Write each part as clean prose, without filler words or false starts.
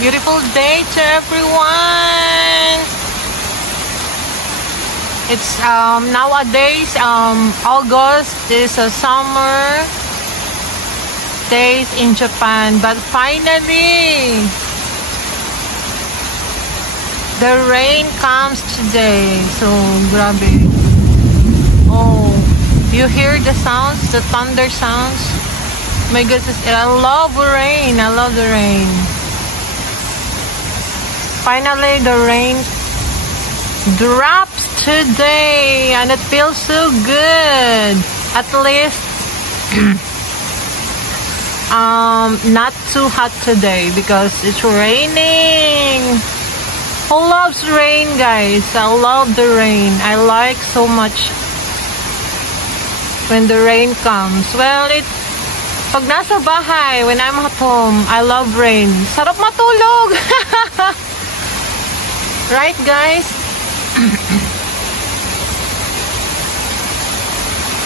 Beautiful day to everyone. It's nowadays August is a summer days in Japan, but finally the rain comes today. So grabe. Oh, you hear the sounds, the thunder sounds. My goodness, I love rain. I love the rain. Finally, the rain drops today, and it feels so good. At least, not too hot today because it's raining. Who loves rain, guys? I love the rain. I like so much when the rain comes. Well, it's pag nasa bahay, when I'm at home, I love rain. Sarap matulog. Right, guys?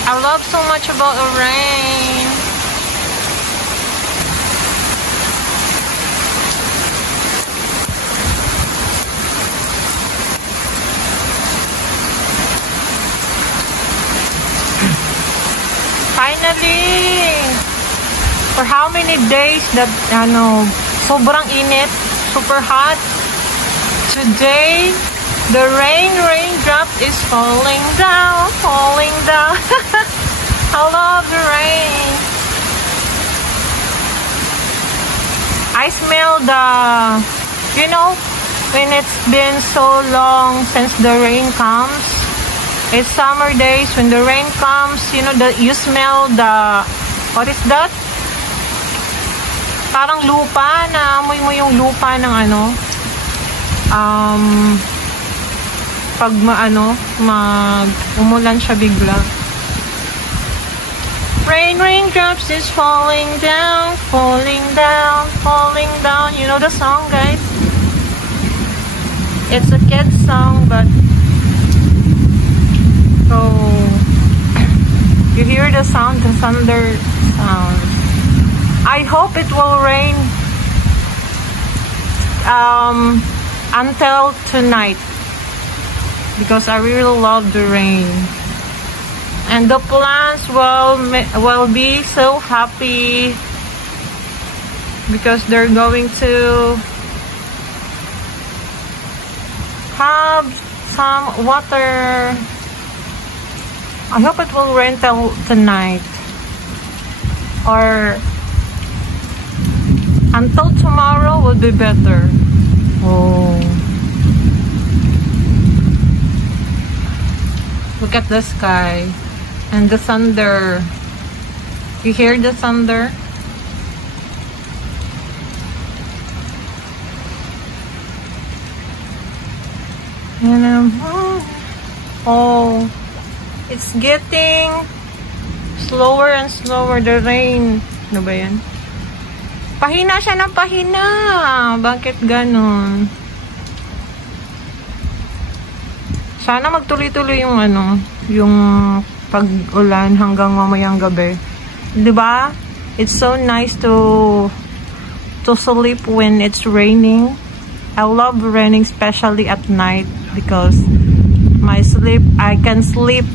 I love so much about the rain. Finally! For how many days that, sobrang init, super hot. Today, the raindrop is falling down, falling down. I love the rain. I smell when it's been so long since the rain comes. It's summer days. When the rain comes, you smell what is that? Parang lupa, naamoy mo yung lupa ng pag umulan siya bigla. Raindrops is falling down, falling down, falling down. You know the song, guys? It's a kid's song, but so you hear the sound, the thunder sound. I hope it will rain until tonight because I really love the rain, and the plants will be so happy because they're going to have some water. I hope it will rain till tonight or until tomorrow will be better. Oh, look at the sky and the thunder. You hear the thunder? Oh, it's getting slower and slower, the rain. Ano ba yan? Pahina siya ng pahina. Bakit ganon? Sana magtuloy-tuloy yung yung pag-ulan hanggang mamayang gabi. 'Di ba? It's so nice to sleep when it's raining. I love raining, especially at night, because I can sleep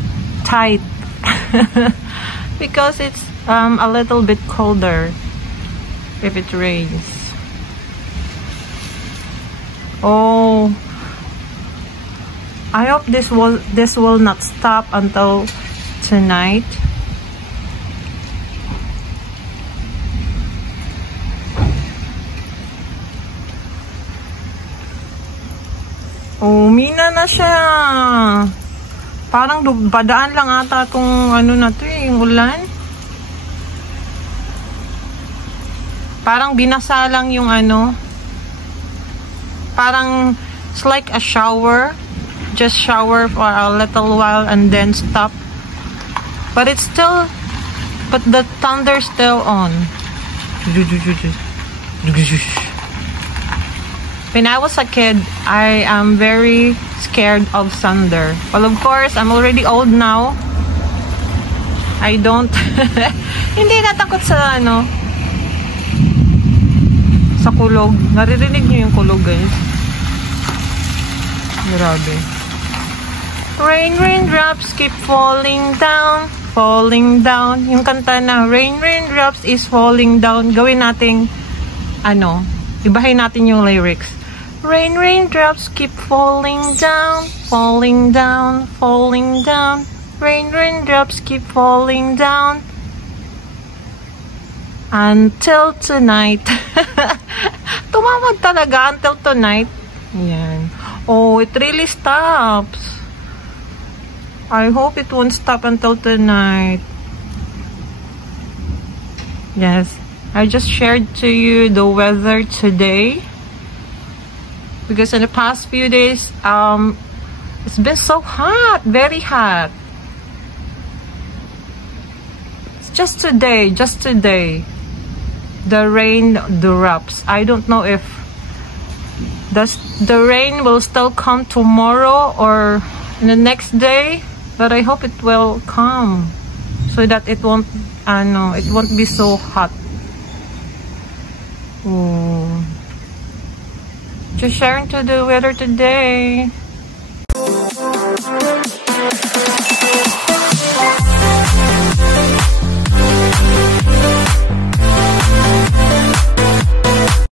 tight because it's a little bit colder if it rains. Oh, I hope this will not stop until tonight. Oh, mina na siya. Parang badaan lang ata tong na to yung ulan. Parang binasa lang yung parang it's like a shower. Just shower for a little while and then stop. But the thunder's still on. When I was a kid, I am very scared of thunder. Well, of course, I'm already old now. I don't hindi natakot sa sa kulog. Naririnig niyo yung kulog, guys. Grabe. Rain, raindrops keep falling down, falling down. Yung kanta na, rain, raindrops is falling down. Gawin nating, ano, ibahin natin yung lyrics. Rain, raindrops keep falling down, falling down, falling down. Rain, raindrops keep falling down until tonight. Tumawag talaga, until tonight. Yan. Oh, it really stops. I hope it won't stop until tonight. Yes, I just shared to you the weather today. Because in the past few days, it's been so hot, very hot. It's just today, the rain drops. I don't know if the rain will still come tomorrow or the next day, but I hope it will come so that it won't be so hot. Ooh. Just sharing to the weather today.